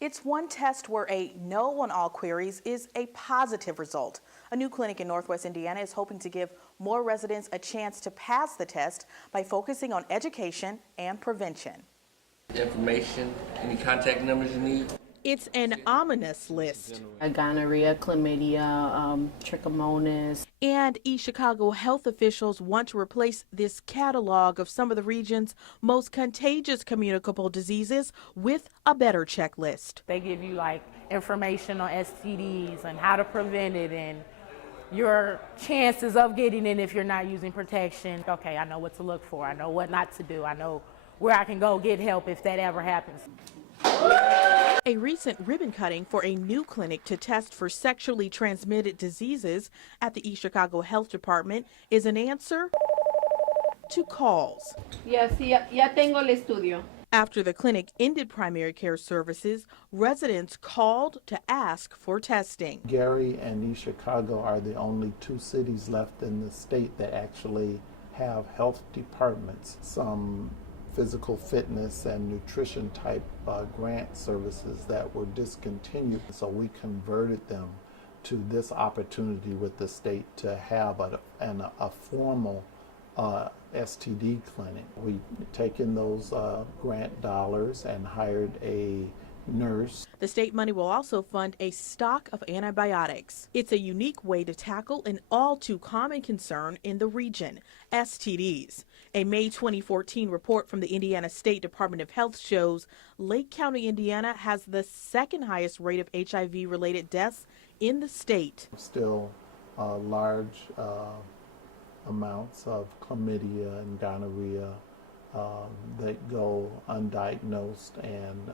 It's one test where a no on all queries is a positive result. A new clinic in Northwest Indiana is hoping to give more residents a chance to pass the test by focusing on education and prevention. Information, any contact numbers you need? It's an ominous list. Gonorrhea, chlamydia, trichomonas. And East Chicago health officials want to replace this catalog of some of the region's most contagious communicable diseases with a better checklist. They give you like information on STDs and how to prevent it and your chances of getting it if you're not using protection. Okay, I know what to look for. I know what not to do. I know where I can go get help if that ever happens. A recent ribbon cutting for a new clinic to test for sexually transmitted diseases at the East Chicago Health Department is an answer to calls. Ya tengo el estudio. After the clinic ended primary care services, residents called to ask for testing. Gary and East Chicago are the only two cities left in the state that actually have health departments. Some physical fitness and nutrition type grant services that were discontinued. So we converted them to this opportunity with the state to have a formal STD clinic. We taken those grant dollars and hired a nurse. The state money will also fund a stock of antibiotics. It's a unique way to tackle an all too common concern in the region, STDs. A May 2014 report from the Indiana State Department of Health shows Lake County, Indiana has the second highest rate of HIV-related deaths in the state. Still large amounts of chlamydia and gonorrhea that go undiagnosed and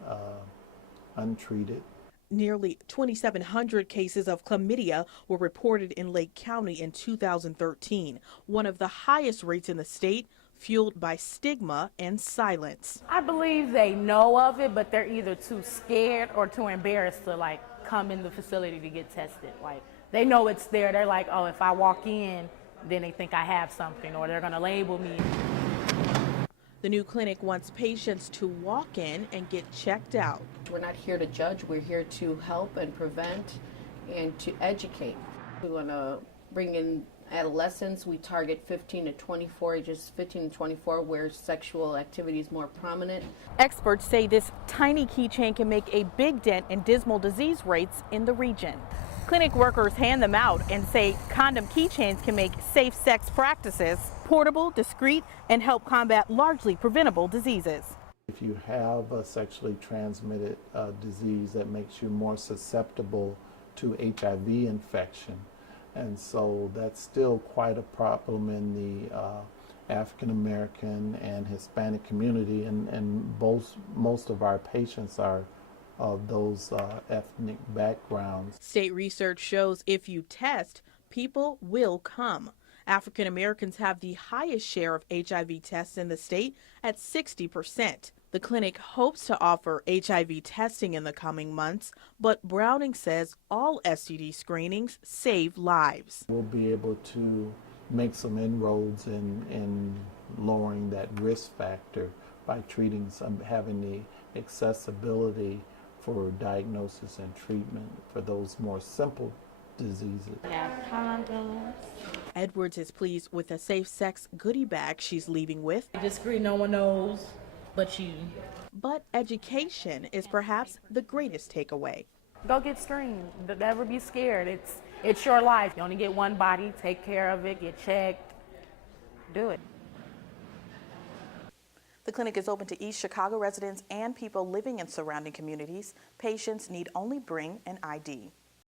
untreated. Nearly 2,700 cases of chlamydia were reported in Lake County in 2013, one of the highest rates in the state, fueled by stigma and silence. I believe they know of it, but they're either too scared or too embarrassed to like come in the facility to get tested. Like they know it's there. They're like, oh, if I walk in, then they think I have something or they're gonna label me. The new clinic wants patients to walk in and get checked out. We're not here to judge. We're here to help and prevent and to educate. We want to bring in adolescents. We target 15 to 24, ages 15 to 24, where sexual activity is more prominent. Experts say this tiny keychain can make a big dent in dismal disease rates in the region. Clinic workers hand them out and say condom keychains can make safe sex practices portable, discreet, and help combat largely preventable diseases. If you have a sexually transmitted disease, that makes you more susceptible to HIV infection. And so that's still quite a problem in the African American and Hispanic community, and most of our patients are of those ethnic backgrounds. State research shows if you test, people will come. African Americans have the highest share of HIV tests in the state at 60%. The clinic hopes to offer HIV testing in the coming months, but Browning says all STD screenings save lives. We'll be able to make some inroads in lowering that risk factor by treating having the accessibility for diagnosis and treatment for those more simple diseases. Edwards is pleased with the safe sex goodie bag she's leaving with. Discreet, no one knows but you. But education is perhaps the greatest takeaway. Go get screened. Never be scared. It's your life. You only get one body. Take care of it. Get checked. Do it. The clinic is open to East Chicago residents and people living in surrounding communities. Patients need only bring an ID.